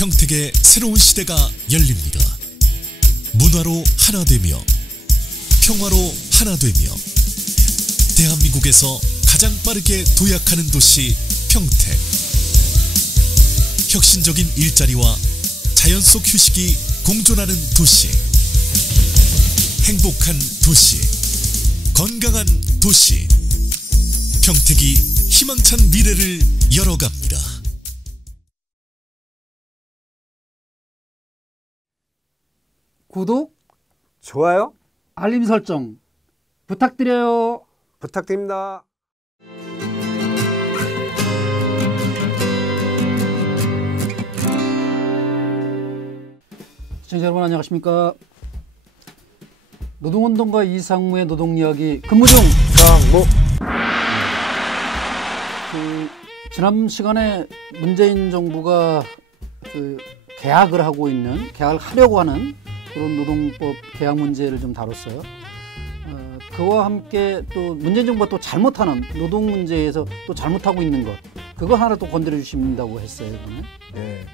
평택의 새로운 시대가 열립니다. 문화로 하나 되며 평화로 하나 되며 대한민국에서 가장 빠르게 도약하는 도시 평택. 혁신적인 일자리와 자연 속 휴식이 공존하는 도시. 행복한 도시, 건강한 도시. 평택이 희망찬 미래를 열어갑니다. 구독, 좋아요, 알림 설정 부탁드려요. 부탁드립니다. 시청자 여러분 안녕하십니까? 노동운동가 이상무의 노동이야기 근무 중. 상무. 지난 시간에 문재인 정부가 개혁을 하려고 하는 그런 노동법 개혁 문제를 좀 다뤘어요. 그와 함께 또 문재인 정부가 또 잘못하는 노동 문제에서 또 잘못하고 있는 것, 그거 하나 또 건드려 주신다고 했어요. 네,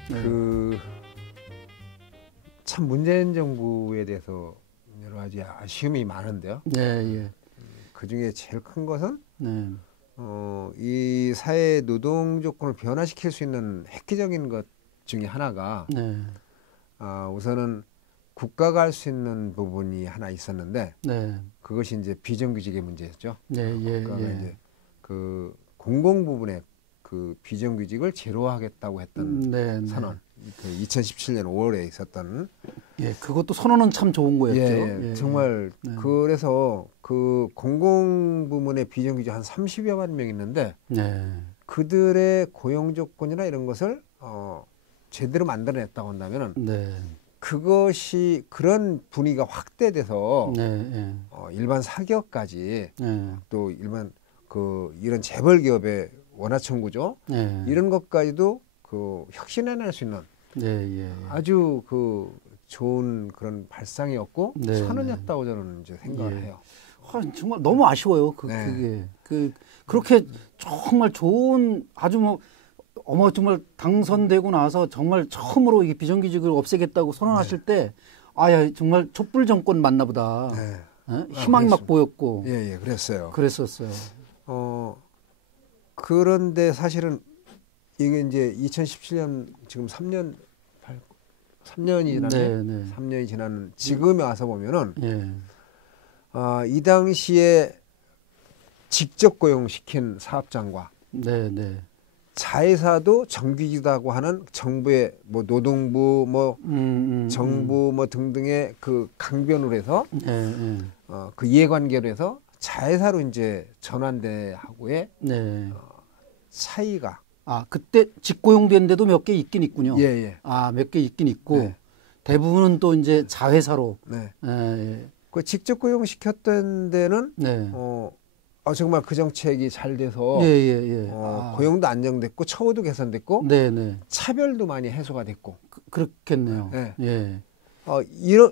참 문재인 정부에 대해서 여러 가지 아쉬움이 많은데요. 네, 예. 그 중에 제일 큰 것은 네. 이 사회 노동 조건을 변화시킬 수 있는 획기적인 것 중에 하나가 네. 우선은 국가가 할 수 있는 부분이 하나 있었는데, 네. 그것이 이제 비정규직의 문제였죠. 네, 예, 그러니까 예. 이제 그 공공 부분의 그 비정규직을 제로화하겠다고 했던 네, 네. 선언, 그 2017년 5월에 있었던. 예, 그것도 선언은 참 좋은 거였죠. 예, 정말. 네. 그래서 그 공공 부문의 비정규직 한 30여만 명 있는데, 네. 그들의 고용 조건이나 이런 것을 제대로 만들어냈다고 한다면은, 네. 그것이 그런 분위기가 확대돼서 네. 일반 사기업까지 네. 또 일반 이런 재벌 기업의 원하청 구조, 네. 이런 것까지도 혁신해낼 수 있는 예. 아주 좋은 그런 발상이었고, 네, 선언이었다고 저는 이제 생각을 해요. 정말 너무 아쉬워요. 네. 그게 그렇게 정말 좋은 아주 정말 당선되고 나서 정말 처음으로 이 비정규직을 없애겠다고 선언하실 때, 정말 촛불 정권 맞나 보다. 네. 희망이 막 보였고. 예, 그랬어요. 그랬었어요. 그런데 사실은 이게 이제 2017년 지금 3년이 지났네. 네. 3년이 지난 지금에 와서 보면은, 예. 이 당시에 직접 고용시킨 사업장과 네. 자회사도 정규직이라고 하는 정부의 노동부 정부 등등의 그 강변으로 해서 그 이해관계로 해서 자회사로 이제 전환돼하고의 차이가. 그때 직고용된 데도 몇 개 있긴 있군요. 예. 몇 개 있긴 있고. 네. 대부분은 또 이제 자회사로. 네. 예. 그 직접 고용시켰던 데는 정말 그 정책이 잘 돼서 예. 고용도 안정됐고 처우도 개선됐고 차별도 많이 해소가 됐고. 그렇겠네요. 네. 예.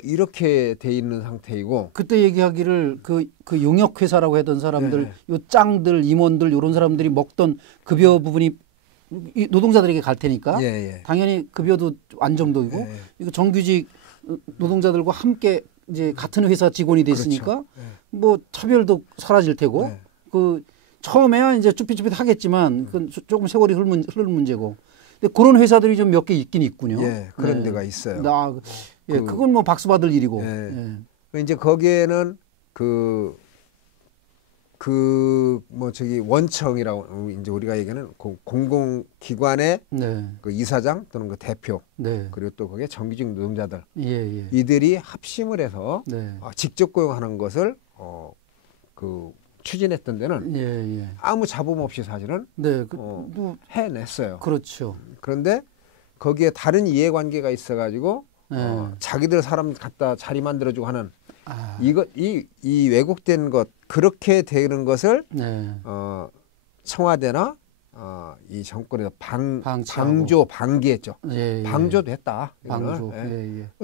이렇게 돼 있는 상태이고. 그때 얘기하기를 그 용역회사라고 하던 사람들, 요 짱들, 임원들 이런 사람들이 먹던 급여 부분이 이 노동자들에게 갈 테니까 당연히 급여도 안정적이고 이거 정규직 노동자들과 함께 이제 같은 회사 직원이 됐으니까 그렇죠. 차별도 사라질 테고 처음에야 이제 쭈삣쭈삣 하겠지만 그건 조금 세월이 흐를 문제고. 근데 그런 회사들이 좀 몇 개 있긴 있군요. 예, 그런 데가 있어요. 그건 박수 받을 일이고. 이제 거기에는 원청이라고 이제 우리가 얘기하는 공공기관의 그 이사장 또는 그 대표, 그리고 또 거기에 정규직 노동자들, 이들이 합심을 해서 직접 고용하는 것을 추진했던 데는 아무 잡음 없이 사실은 해냈어요. 그렇죠. 그런데 거기에 다른 이해관계가 있어가지고 자기들 사람 갖다 자리 만들어주고 하는 이 왜곡된 것, 그렇게 되는 것을 청와대나 이 정권에서 방기했죠. 방조도 했다. 방조.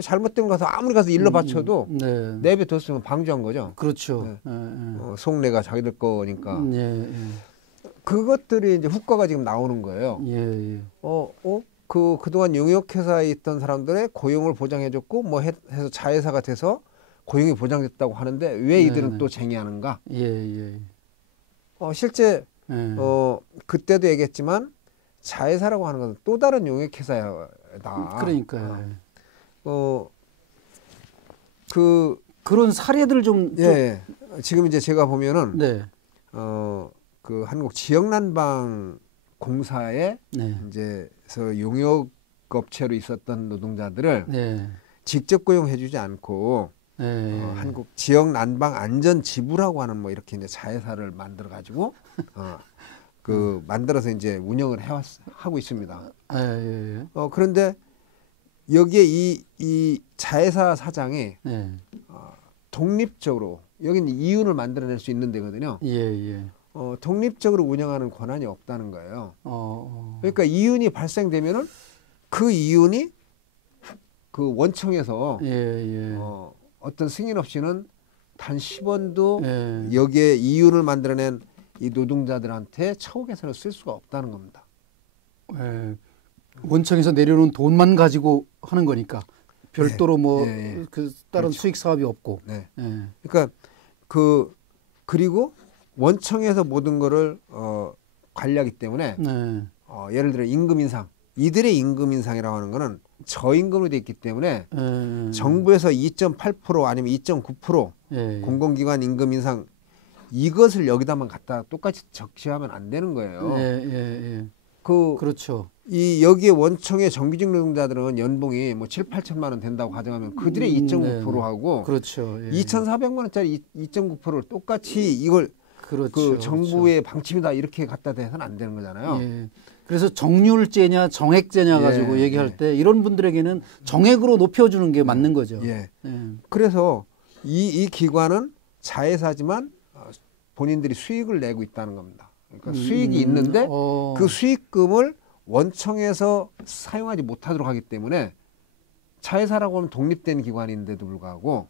잘못된 것을 아무리 가서 일러 바쳐도 내비뒀으면 방조한 거죠. 그렇죠. 속내가 자기들 거니까. 그것들이 이제 후과가 지금 나오는 거예요. 그동안 용역회사에 있던 사람들의 고용을 보장해줬고 뭐 해서 자회사가 돼서 고용이 보장됐다고 하는데 왜 이들은 또 쟁의하는가? 실제 그때도 얘기했지만 자회사라고 하는 것은 또 다른 용역회사다. 그러니까요. 그런 사례들 좀. 지금 이제 제가 보면은 그 한국 지역난방 공사에 이제서 용역업체로 있었던 노동자들을 직접 고용해주지 않고 한국 지역난방 안전지부라고 하는 뭐 이렇게 이제 자회사를 만들어 가지고 만들어서 이제 운영을 하고 있습니다. 그런데 여기에 이 자회사 사장이 독립적으로 여기는 이윤을 만들어낼 수 있는 데거든요. 독립적으로 운영하는 권한이 없다는 거예요. 그러니까 이윤이 발생되면은 그 이윤이 그 원청에서 어떤 승인 없이는 단 10원도 여기에 이윤을 만들어낸 이 노동자들한테 처우 개선을 쓸 수가 없다는 겁니다. 원청에서 내려오는 돈만 가지고 하는 거니까 별도로 뭐 그 다른 그렇죠. 수익 사업이 없고. 그러니까 그리고 원청에서 모든 거를 관리하기 때문에 예를 들어 임금 인상, 이들의 임금 인상이라고 하는 거는 저임금으로 돼 있기 때문에 정부에서 2.8% 아니면 2.9% 공공기관 임금 인상 이것을 여기다만 갖다 똑같이 적시하면 안 되는 거예요. 그렇죠. 여기에 원청의 정규직 노동자들은 연봉이 뭐 7, 8천만 원 된다고 가정하면 그들의 2.9%하고 그렇죠. 2,400만 원짜리 2.9%를 똑같이 이걸 그 정부의 방침이다 이렇게 갖다 대서는 안 되는 거잖아요. 그래서 정률제냐 정액제냐 가지고 얘기할 때 이런 분들에게는 정액으로 높여주는 게 맞는 거죠. 그래서 이 기관은 자회사지만 본인들이 수익을 내고 있다는 겁니다. 그러니까 수익이 있는데 그 수익금을 원청에서 사용하지 못하도록 하기 때문에 자회사라고 하면 독립된 기관인데도 불구하고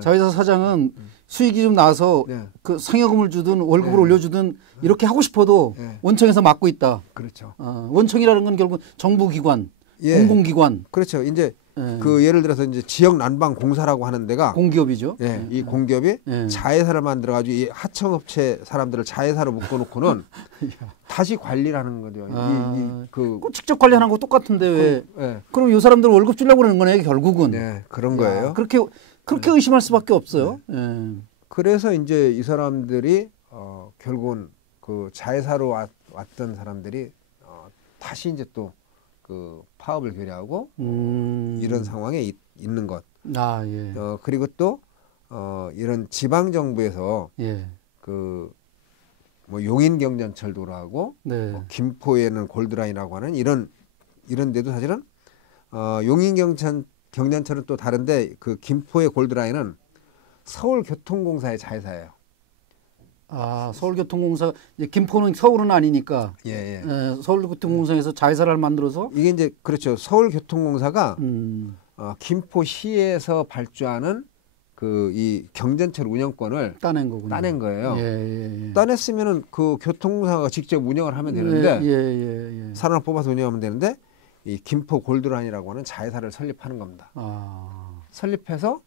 자회사 사장은 수익이 좀 나서 그 상여금을 주든 월급을 올려주든 이렇게 하고 싶어도 원청에서 막고 있다. 그렇죠. 원청이라는 건 결국 정부기관, 공공기관. 그렇죠. 이제 그 예를 들어서 이제 지역 난방 공사라고 하는 데가 공기업이죠. 이 공기업이 자회사를 만들어 가지고 이 하청업체 사람들을 자회사로 묶어놓고는 다시 관리를 하는 거죠. 직접 관리하는 거 똑같은데 왜? 그럼 이 사람들 월급 주려고 그러는 거네 결국은. 그런 거예요. 그렇게 의심할 수밖에 없어요. 그래서 이제 이 사람들이 결국은 그 자회사로 왔던 사람들이 다시 이제 또 그 파업을 결의하고 이런 상황에 있는 것. 그리고 또 이런 지방 정부에서 그 뭐 용인경전철도로 하고 뭐 김포에는 골드라인이라고 하는 이런 데도 사실은 용인경전철은 또 다른데 그 김포의 골드라인은 서울교통공사의 자회사예요. 서울교통공사 이제 김포는 서울은 아니니까 서울교통공사에서 자회사를 만들어서 이게 이제 그렇죠. 서울교통공사가 김포시에서 발주하는 그 이 경전철 운영권을 따낸 거군요. 따낸 거예요. 따냈으면은 그 교통공사가 직접 운영을 하면 되는데 사람을 뽑아서 운영하면 되는데 이 김포 골드라인이라고 하는 자회사를 설립하는 겁니다. 설립해서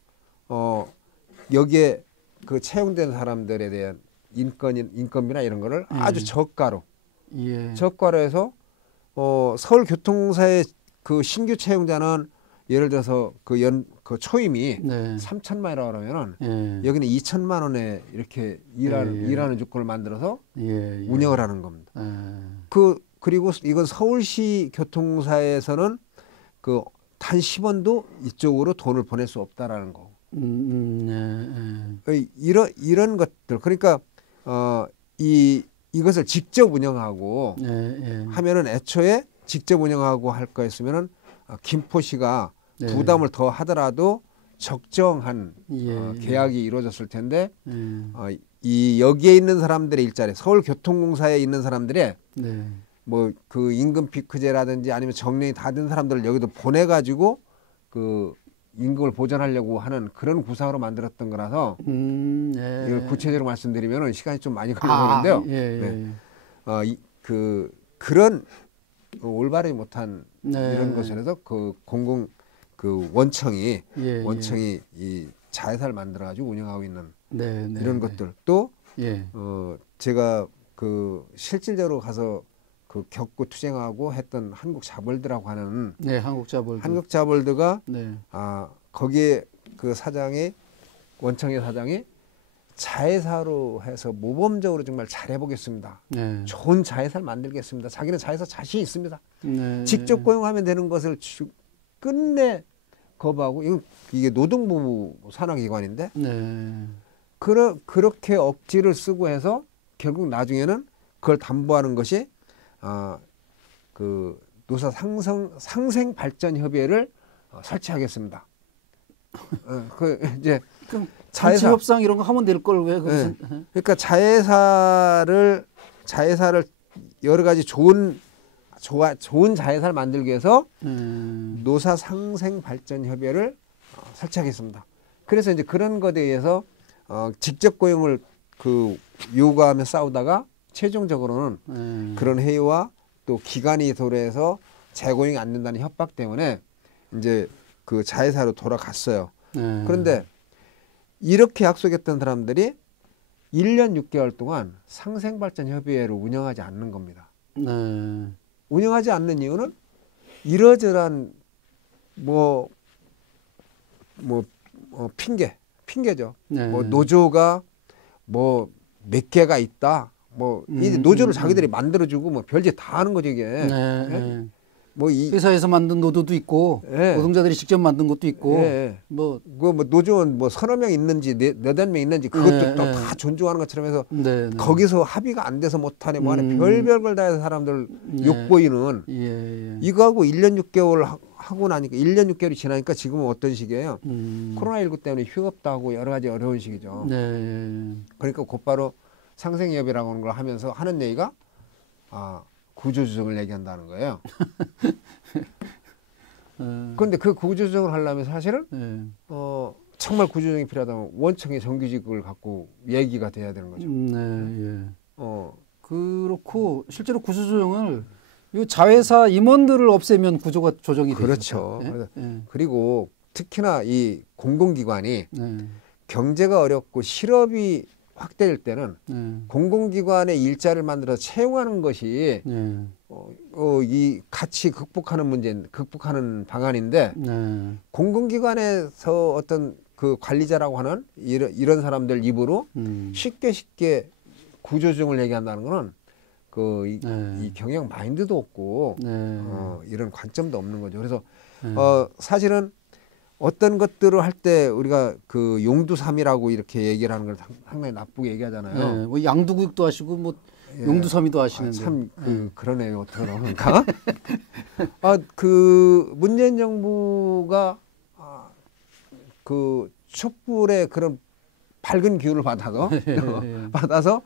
여기에 그 채용된 사람들에 대한 인건비나 이런 거를 아주 저가로 해서 서울교통공사의 그 신규 채용자는 예를 들어서 그 초임이 3천만 원이라고 그러면은 여기는 2천만 원에 이렇게 일하는 조건을 만들어서 운영을 하는 겁니다. 그리고 이건 서울시 교통사에서는 그 단 10원도 이쪽으로 돈을 보낼 수 없다라는 거. 이런 것들 그러니까 이것을 직접 운영하고 하면은 애초에 직접 운영하고 할 거였으면은 김포시가 부담을 더 하더라도 적정한 계약이 이루어졌을 텐데 여기에 있는 사람들의 일자리 서울교통공사에 있는 사람들의 뭐 그 임금 피크제라든지 아니면 정년이 다 된 사람들을 여기도 보내가지고 그 임금을 보전하려고 하는 그런 구상으로 만들었던 거라서 이걸 구체적으로 말씀드리면 시간이 좀 많이 걸리는데요. 그런 올바르지 못한 이런 것을 해서 그 공공 그 원청이 이 자회사를 만들어 가지고 운영하고 있는 이런 것들 또 제가 그 실질적으로 가서 그 겪고 투쟁하고 했던 한국자볼드라고 하는 한국자볼드가 거기에 그 사장이 원청의 사장이 자회사로 해서 모범적으로 정말 잘해보겠습니다. 좋은 자회사를 만들겠습니다. 자기는 자회사 자신이 있습니다. 직접 고용하면 되는 것을 끝내 거부하고 이게 노동부 산하기관인데 그렇게 억지를 쓰고 해서 결국 나중에는 그걸 담보하는 것이 그 노사 상생발전협의회를 설치하겠습니다. 그 이제 자회사 협상 이런 거 하면 될 걸 왜 그것은? 그러니까 자회사를 여러 가지 좋은 자회사를 만들기 위해서 노사 상생발전협의회를 설치하겠습니다. 그래서 이제 그런 것에 의해서 직접 고용을 그 요구하며 싸우다가 최종적으로는 그런 회의와 또 기간이 도래해서 재고용이 안 된다는 협박 때문에 이제 그 자회사로 돌아갔어요. 그런데 이렇게 약속했던 사람들이 1년 6개월 동안 상생발전협의회를 운영하지 않는 겁니다. 운영하지 않는 이유는 이러저러한 핑계죠. 뭐 노조가 뭐 몇 개가 있다. 이 노조를 자기들이 만들어주고 뭐 별짓 다 하는 거죠 이게. 회사에서 만든 노조도 있고 노동자들이 직접 만든 것도 있고 뭐 노조원 뭐 서너 명 있는지 네댓 명 있는지 그것도 또 다 존중하는 것처럼 해서 거기서 합의가 안 돼서 못하네 뭐하네 별별 걸 다 해서 사람들 욕보이는 이거하고 1년 6개월 하고 나니까 1년 6개월이 지나니까 지금은 어떤 시기예요? 코로나19 때문에 휴업도 하고 여러 가지 어려운 시기죠. 그러니까 곧바로 상생협의라고 하는 걸 하면서 하는 얘기가 구조조정을 얘기한다는 거예요. 그런데 그 구조조정을 하려면 사실은 정말 구조조정이 필요하다면 원청의 정규직을 갖고 얘기가 돼야 되는 거죠. 그렇고 실제로 구조조정을 이 자회사 임원들을 없애면 구조가 조정이 되죠. 그렇죠. 그리고 특히나 이 공공기관이 경제가 어렵고 실업이 확대될 때는 공공기관의 일자를 만들어서 채용하는 것이 이 같이 극복하는 방안인데 공공기관에서 어떤 그 관리자라고 하는 이런 사람들 입으로 쉽게 구조조정을 얘기한다는 거는 이 경영 마인드도 없고 이런 관점도 없는 거죠. 그래서 사실은 어떤 것들을 할 때 우리가 그 용두삼이라고 이렇게 얘기를 하는 걸 상당히 나쁘게 얘기하잖아요. 뭐 양두구육도 하시고 뭐 용두삼이도 하시는데. 참 그러네요. 어떻게 보니까. 그 문재인 정부가 그 촛불의 그런 밝은 기운을 받아서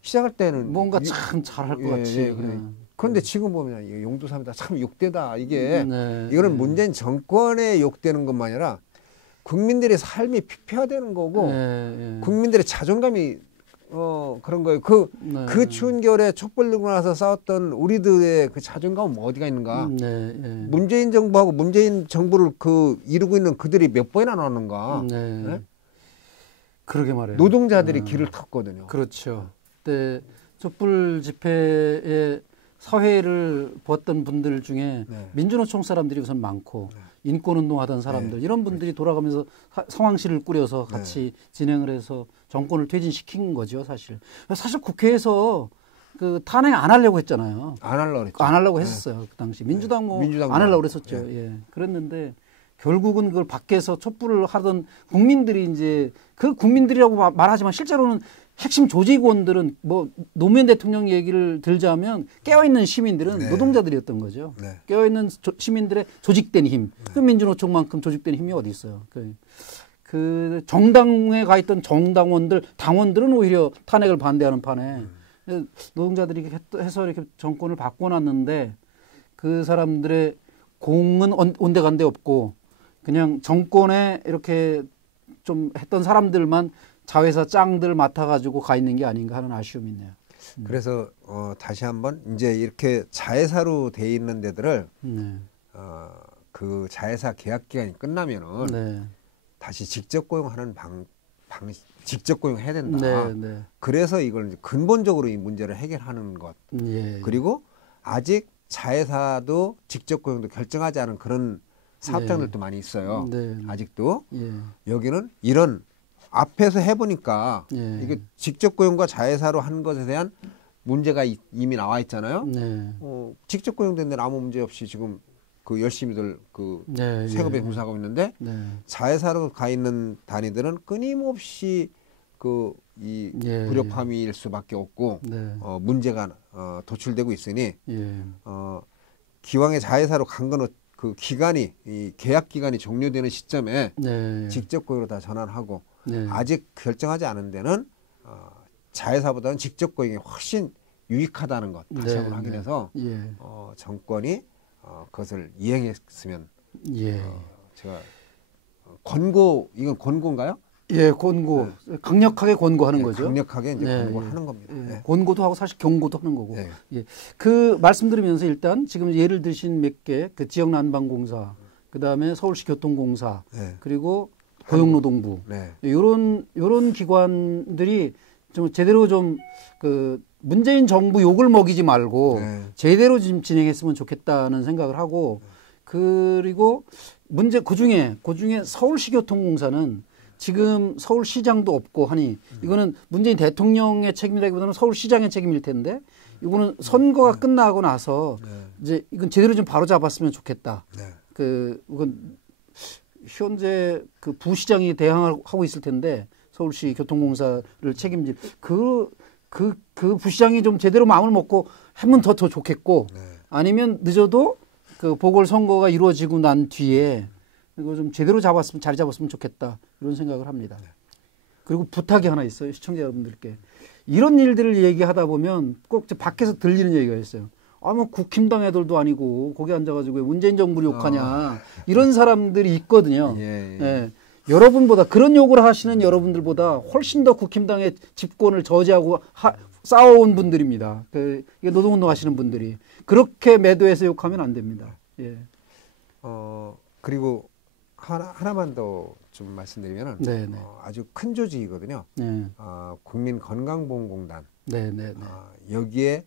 시작할 때는 뭔가 참 잘할 것 같이. 그런데 지금 보면 용두삼이다 참 욕되다 이게 이거는 문재인 정권에 욕되는 것만 아니라 국민들의 삶이 피폐화되는 거고 국민들의 자존감이 그런 거예요. 그 추운 겨울에 촛불 들고 나서 싸웠던 우리들의 그 자존감은 어디가 있는가? 문재인 정부하고 문재인 정부를 이루고 있는 그들이 몇 번이나 나왔는가? 그러게 말이에요. 노동자들이 길을 탔거든요. 그렇죠. 그때 촛불 집회에 사회를 보았던 분들 중에 민주노총 사람들이 우선 많고 인권운동하던 사람들 이런 분들이 돌아가면서 상황실을 꾸려서 같이 진행을 해서 정권을 퇴진시킨 거죠. 사실 국회에서 그 탄핵 안 하려고 했잖아요. 안 하려고 했죠. 안 하려고 했었어요. 그 당시 민주당 안 하려고 그랬었죠. 그랬는데 결국은 그걸 밖에서 촛불을 하던 국민들이 이제 그 국민들이라고 말하지만 실제로는 핵심 조직원들은 뭐 노무현 대통령 얘기를 들자면 깨어있는 시민들은 노동자들이었던 거죠. 깨어있는 시민들의 조직된 힘. 그 민주노총만큼 조직된 힘이 어디 있어요. 그 정당에 가 있던 당원들은 오히려 탄핵을 반대하는 판에 노동자들이 해서 이렇게 정권을 바꿔놨는데 그 사람들의 공은 온데간데 없고 그냥 정권에 이렇게 좀 했던 사람들만 자회사 짱들 맡아가지고 가 있는 게 아닌가 하는 아쉬움이 있네요. 그래서 다시 한번 이제 이렇게 자회사로 돼 있는 데들을 그 자회사 계약 기간이 끝나면은 다시 직접 고용하는 직접 고용해야 된다. 그래서 이걸 이제 근본적으로 이 문제를 해결하는 것. 그리고 아직 자회사도 직접 고용도 결정하지 않은 그런 사업장들도 많이 있어요. 아직도 여기는 이런 앞에서 해보니까 이게 직접 고용과 자회사로 하는 것에 대한 문제가 이미 나와 있잖아요. 직접 고용된 데는 아무 문제 없이 지금 그 열심히들 그 세금에 공사하고 있는데 자회사로 가 있는 단위들은 끊임없이 그 이 불협화음일 수밖에 없고 문제가 도출되고 있으니 기왕에 자회사로 간 거는 그 기간이 이 계약 기간이 종료되는 시점에 직접 고용으로 다 전환하고 아직 결정하지 않은 데는 자회사보다는 직접 고용이 훨씬 유익하다는 것 다시 한번 확인해서 정권이 그것을 이행했으면 제가 이건 권고인가요? 예, 권고. 강력하게 권고하는 거죠. 강력하게 이제 권고하는 겁니다. 권고도 하고 사실 경고도 하는 거고. 그 말씀드리면서 일단 지금 예를 드신 몇 개, 그 지역난방공사, 그 다음에 서울시 교통공사, 그리고 고용노동부, 요런 기관들이 좀 제대로 좀 그 문재인 정부 욕을 먹이지 말고 제대로 좀 진행했으면 좋겠다는 생각을 하고, 그리고 그중에 서울시 교통공사는 지금 서울시장도 없고 하니 이거는 문재인 대통령의 책임이라기보다는 서울시장의 책임일 텐데 이거는 선거가 끝나고 나서 이제 이건 제대로 좀 바로잡았으면 좋겠다. 이건 현재 그 부시장이 대항하고 있을 텐데 서울시 교통공사를 책임질 그 부시장이 좀 제대로 마음을 먹고 하면 더 좋겠고 아니면 늦어도 그 보궐선거가 이루어지고 난 뒤에 이거 좀 제대로 자리 잡았으면 좋겠다 이런 생각을 합니다. 그리고 부탁이 하나 있어요. 시청자 여러분들께. 이런 일들을 얘기하다 보면 꼭 밖에서 들리는 얘기가 있어요. 뭐 국힘당 애들도 아니고 거기 앉아가지고 왜 문재인 정부를 욕하냐 이런 사람들이 있거든요. 여러분보다 그런 욕을 하시는 여러분들보다 훨씬 더 국힘당의 집권을 저지하고 싸워온 분들입니다. 이게 노동운동 하시는 분들이 그렇게 매도해서 욕하면 안 됩니다. 그리고 하나만 더 좀 말씀드리면은 아주 큰 조직이거든요. 국민건강보험공단. 여기에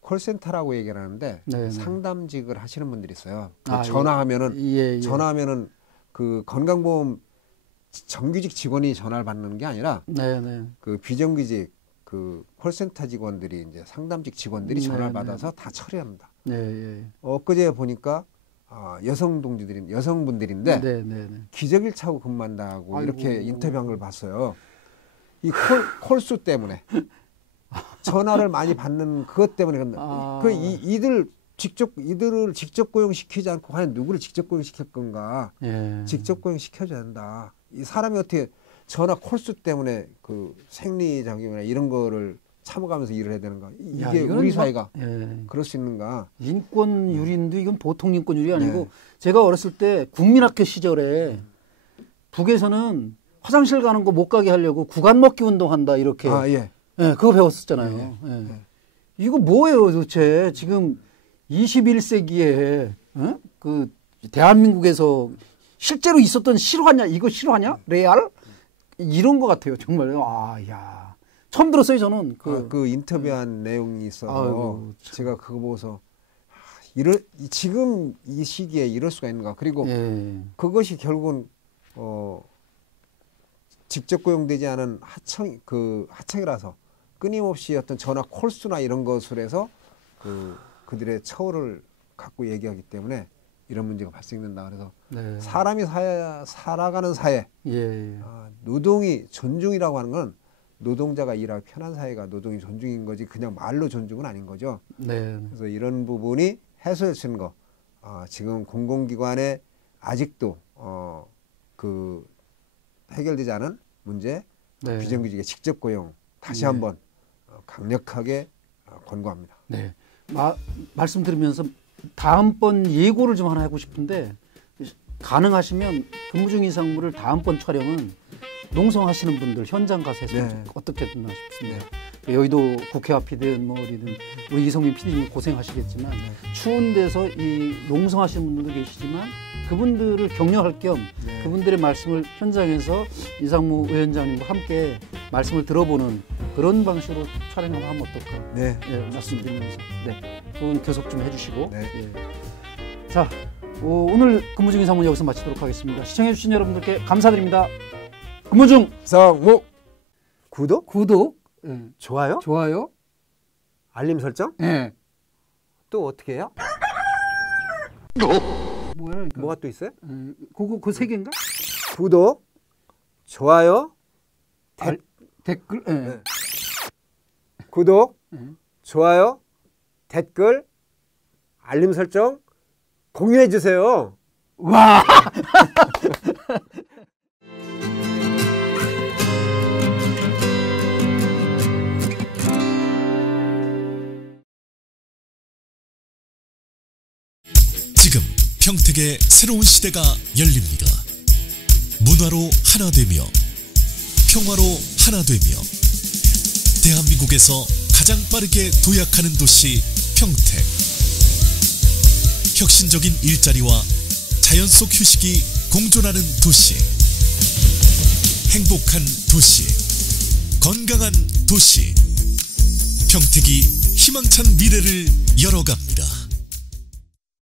콜센터라고 얘기를 하는데 상담직을 하시는 분들이 있어요. 전화하면은 그 건강보험 정규직 직원이 전화를 받는 게 아니라 그 비정규직 그 콜센터 직원들이 이제 상담직 직원들이 전화를 받아서 다 처리합니다. 엊그제 보니까 여성분들인데 기저귀를 차고 근무한다고 이렇게 인터뷰한 걸 봤어요. 이 콜수 때문에 전화를 많이 받는 그것 때문에 이들을 직접 고용시키지 않고 과연 누구를 직접 고용시킬 건가? 직접 고용시켜줘야 된다. 이 사람이 어떻게 전화 콜수 때문에 그 생리작용이나 이런 거를 참아가면서 일을 해야 되는가? 이게 우리 사회가 그럴 수 있는가? 인권유린도 이건 보통 인권유리 아니고 제가 어렸을 때 국민학교 시절에 북에서는 화장실 가는 거 못 가게 하려고 구간 먹기 운동한다 이렇게 그거 배웠었잖아요. 이거 뭐예요 도대체 지금 21세기에 그 대한민국에서 실제로 있었던 실화냐 이거 실화냐 레알 이런 것 같아요 정말. 처음 들었어요 저는 그 인터뷰한 내용이 있어서 제가 그거 보고서 지금 이 시기에 이럴 수가 있는가. 그리고 그것이 결국은 직접 고용되지 않은 하청이라서 끊임없이 어떤 전화 콜수나 이런 것을 해서 그들의 처우를 갖고 얘기하기 때문에 이런 문제가 발생된다. 그래서 사람이 살아가는 사회, 노동이 존중이라고 하는 건 노동자가 일하기 편한 사회가 노동이 존중인 거지 그냥 말로 존중은 아닌 거죠. 그래서 이런 부분이 해소되는 거 지금 공공기관에 아직도 그 해결되지 않은 문제 비정규직의 직접 고용 다시 한번 강력하게 권고합니다. 말씀드리면서 다음번 예고를 좀 하나 하고 싶은데 가능하시면 근무중 이상무를 다음번 촬영은 농성하시는 분들 현장 가서 해서 어떻게 됐나 싶습니다. 여의도 국회 앞이든 뭐 어디든 우리 이성민 PD님 고생하시겠지만 추운 데서 이 농성하시는 분들도 계시지만 그분들을 격려할 겸 그분들의 말씀을 현장에서 이상무 위원장님과 함께 말씀을 들어보는 그런 방식으로 촬영을 하면 어떨까? 네, 말씀드리면서 그건 교섭 좀 해주시고. 자, 오늘 근무 중인 상문 여기서 마치도록 하겠습니다. 시청해주신 여러분들께 감사드립니다. 근무 중 상무 구독, 좋아요, 알림 설정. 또 어떻게 해요? 뭐야? 뭐가 또 있어요? 그 세 개인가? 구독, 좋아요, 댓글. 구독, 좋아요, 댓글, 알림 설정 공유해 주세요. 와. 지금 평택의 새로운 시대가 열립니다. 문화로 하나 되며 평화로 하나 되며 대한민국에서 가장 빠르게 도약하는 도시 평택. 혁신적인 일자리와 자연 속 휴식이 공존하는 도시. 행복한 도시. 건강한 도시. 평택이 희망찬 미래를 열어갑니다.